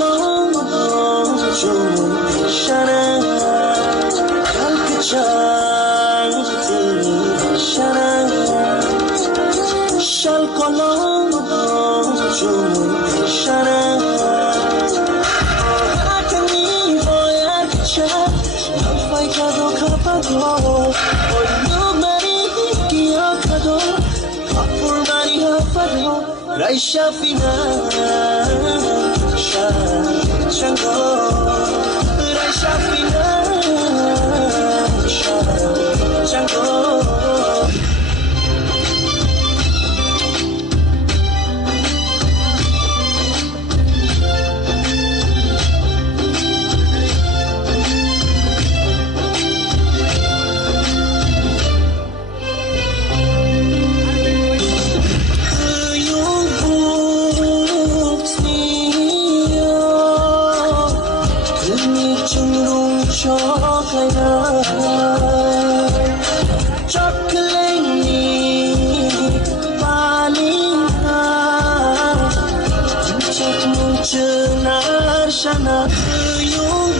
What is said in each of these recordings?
kolong shana kalkachang shana shal kolong shana akani boya cha fai kado kapago olu mari kiyo kado kapur mari hafado raisha fina Chango, Raisha Fina, Chango. Shana yung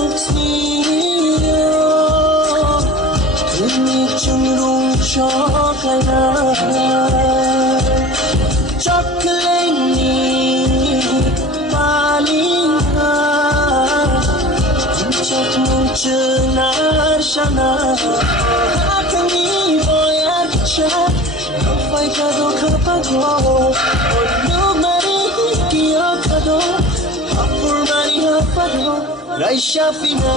buksniyo Kinichurung chokana Chokleni palinga Kinchak munchunar shana Akani boyar kicha Kafay kado kapago Olu mari kiyo kado Raisha Fina,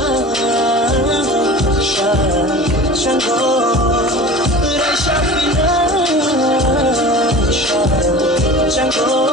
Chango, Raisha Fina, Chango.